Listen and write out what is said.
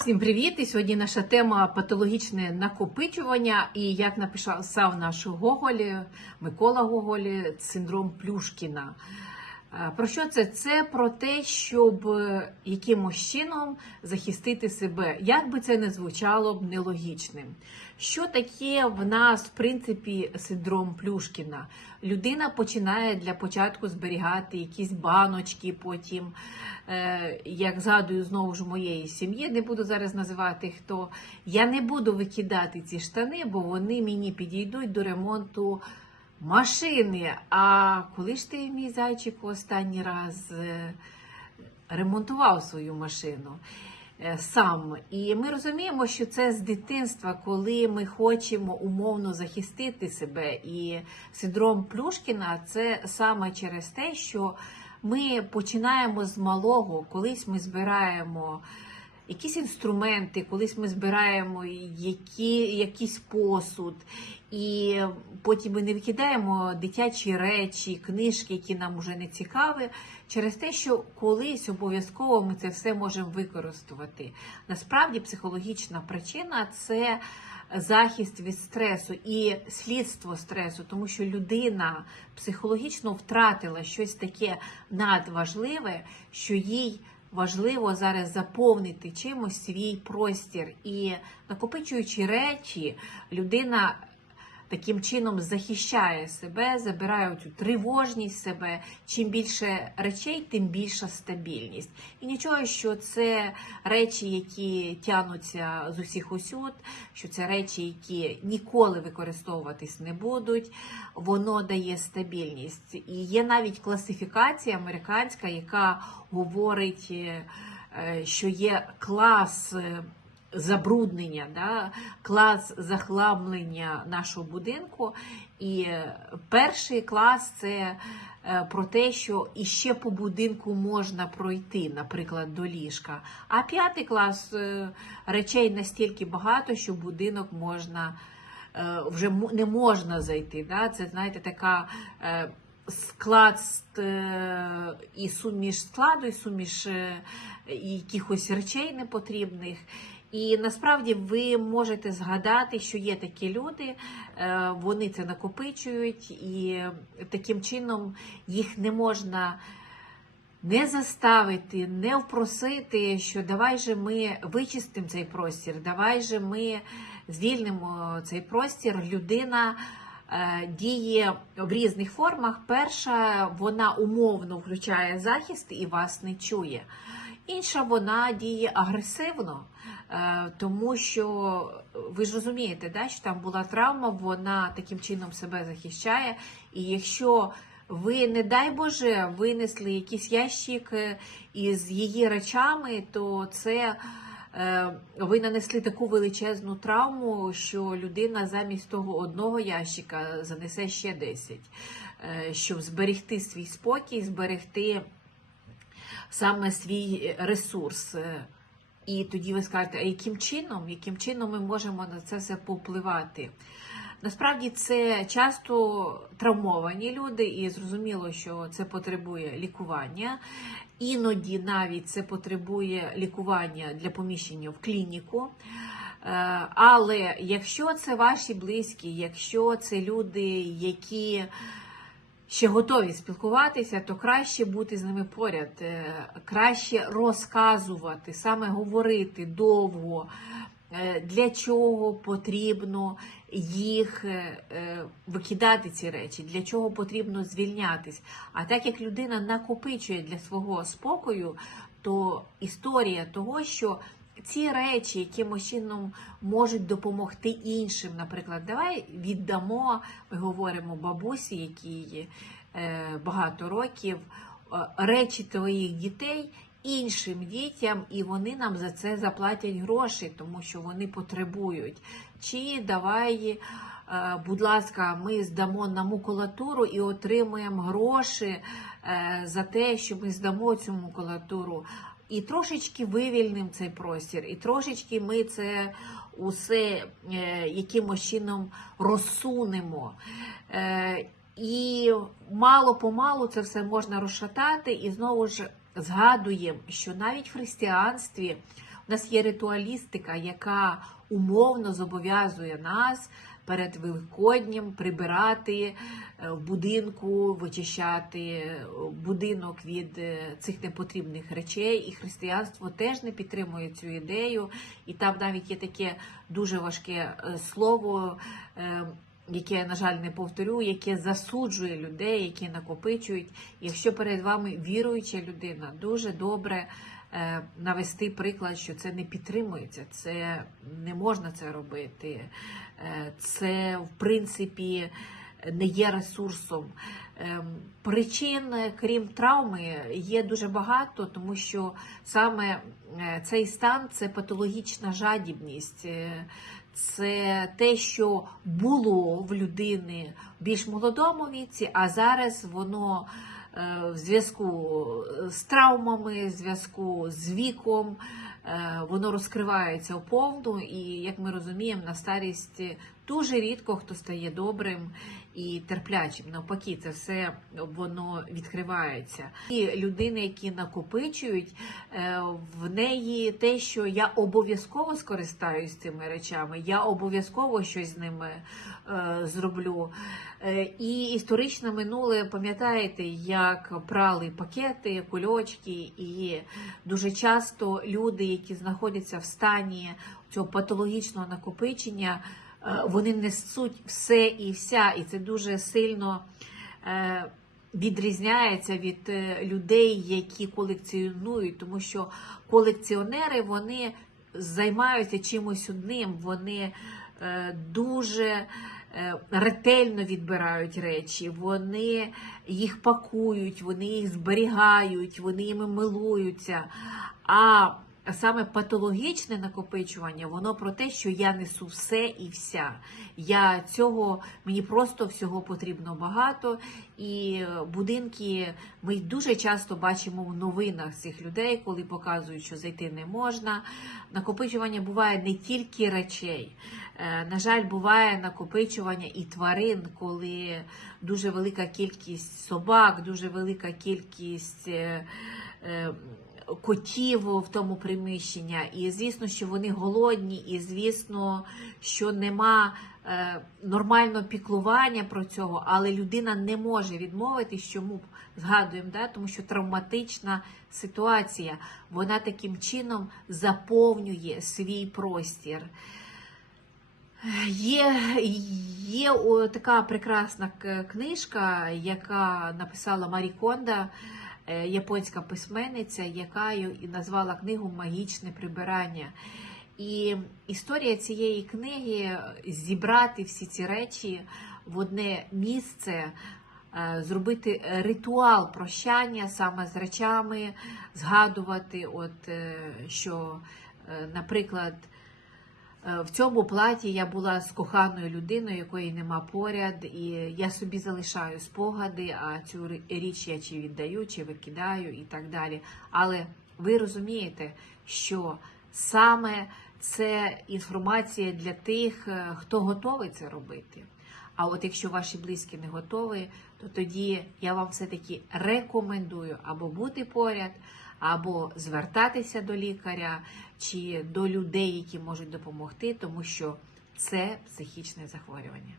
Всім привіт! І сьогодні наша тема патологічне накопичування. І як написав наш Гоголь, Микола Гоголь, синдром Плюшкіна. Про що це? Це про те, щоб е, якимось чином захистити себе, як би це не звучало б нелогічним. Що таке в нас, в принципі, синдром Плюшкіна? Людина починає для початку зберігати якісь баночки, потім, е, як згадую знову ж моєї сім'ї, не буду зараз називати хто. Я не буду викидати ці штани, бо вони мені підійдуть до ремонту машини. А коли ж ти, мій зайчик, останній раз е, ремонтував свою машину е, сам? І ми розуміємо, що це з дитинства, коли ми хочемо умовно захистити себе. І синдром Плюшкіна це саме через те, що ми починаємо з малого, колись ми збираємо. Якісь інструменти, колись ми збираємо які, якийсь посуд, і потім ми не викидаємо дитячі речі, книжки, які нам вже не цікаві, через те, що колись обов'язково ми це все можемо використовувати. Насправді психологічна причина це захист від стресу і слідство стресу, тому що людина психологічно втратила щось таке надважливе, що їй важливо зараз заповнити чимось свій простір. І накопичуючи речі, людина таким чином захищає себе, забирає цю тривожність себе. Чим більше речей, тим більша стабільність. І нічого, що це речі, які тянуться з усіх усюд, що це речі, які ніколи використовуватись не будуть, воно дає стабільність. І є навіть класифікація американська, яка говорить, е, що є клас. Забруднення, да, клас захламлення нашого будинку. І перший клас це е, про те, що іще по будинку можна пройти, наприклад, до ліжка. А п'ятий клас е, речей настільки багато, що будинок можна е, вже не можна зайти. Да? Це, знаєте, така. Склад е, і суміш складу, і суміш е, якихось речей непотрібних. І насправді ви можете згадати, що є такі люди, е, вони це накопичують, і таким чином їх не можна не заставити, не впросити, що давай же ми вичистимо цей простір, давай же ми звільнимо цей простір. Людина діє в різних формах. Перша вона умовно включає захист і вас не чує. Інша вона діє агресивно, е, тому що ви ж розумієте, да, що там була травма, вона таким чином себе захищає. І якщо ви, не дай Боже, винесли якийсь ящик е, із її речами, то це е, ви нанесли таку величезну травму, що людина замість того одного ящика занесе ще 10, е, щоб зберегти свій спокій, зберегти саме свій ресурс. І тоді ви скажете, а яким чином, яким чином ми можемо на це все попливати? Насправді це часто травмовані люди, і зрозуміло, що це потребує лікування. Іноді навіть це потребує лікування для поміщення в клініку. Е, Але якщо це ваші близькі, якщо це люди, які ще готові спілкуватися, то краще бути з ними поряд, е, краще розказувати, саме говорити довго, для чого потрібно їх е, е, викидати ці речі, для чого потрібно звільнятись. А так як людина накопичує для свого спокою, то історія того, що ці речі якимось чином можуть допомогти іншим. Наприклад, давай віддамо, ми говоримо бабусі, якій е, багато років, е, речі твоїх дітей іншим дітям, і вони нам за це заплатять гроші, тому що вони потребують. Чи давай. е, Будь ласка, ми здамо на макулатуру і отримуємо гроші е, за те, що ми здамо цю макулатуру. І трошечки вивільнимо цей простір, і трошечки ми це усе е, якимось чином розсунемо. І мало помалу це все можна розшатати, і знову ж згадуємо, що навіть в християнстві У нас є ритуалістика, яка умовно зобов'язує нас перед Великоднім прибирати е, в будинку, вичищати е, будинок від е, цих непотрібних речей. І християнство теж не підтримує цю ідею. І там навіть є таке дуже важке слово. Е, Яке я, на жаль, не повторю, яке засуджує людей, які накопичують. Якщо перед вами віруюча людина, дуже добре е, навести приклад, що це не підтримується, це не можна це робити. Е, це, в принципі, не є ресурсом. Ем, Причин, е, крім травми, є дуже багато, тому що саме е, цей стан це патологічна жадібність. Е, Це те, що було в людини в більш молодому віці, а зараз воно е, в зв'язку з травмами, в зв'язку з віком, е, воно розкривається повну, і як ми розуміємо, на старість дуже рідко хто стає добрим і терплячим. Навпаки, це все воно відкривається. І людини, які накопичують, е, в неї те, що я обов'язково скористаюсь цими речами, я обов'язково щось з ними е, зроблю. Е, І історичне минуле, пам'ятаєте, як прали пакети, кульочки, і дуже часто люди, які знаходяться в стані цього патологічного накопичення, вони несуть все і вся, і це дуже сильно е, відрізняється від е, людей, які колекціонують, тому що колекціонери вони займаються чимось одним, вони е, дуже е, ретельно відбирають речі, вони їх пакують, вони їх зберігають, вони їми милуються. А саме патологічне накопичування, воно про те, що я несу все і вся. Я цього мені просто всього потрібно багато. І будинки ми дуже часто бачимо в новинах цих людей, коли показують, що зайти не можна. Накопичування буває не тільки речей. Е, На жаль, буває накопичування і тварин, коли дуже велика кількість собак, дуже велика кількість. Котів в тому приміщенні, і звісно, що вони голодні, і звісно, що нема е, нормального піклування про цього, але людина не може відмовитись, чому згадуємо, да? тому що травматична ситуація, вона таким чином заповнює свій простір. Є, є така прекрасна книжка, яка написала Марі Конда, японська письменниця, яка назвала книгу Магічне прибирання. І історія цієї книги зібрати всі ці речі в одне місце, е, зробити ритуал прощання саме з речами, згадувати, от, е, що, е, наприклад, Е, В цьому платі я була з коханою людиною, якої нема поряд, і я собі залишаю спогади, а цю річ я чи віддаю, чи викидаю і так далі. Але ви розумієте, що саме це інформація для тих, е, хто готовий це робити. А от якщо ваші близькі не готові, то тоді я вам все-таки рекомендую або бути поряд, або звертатися до лікаря чи до людей, які можуть допомогти, тому що це психічне захворювання.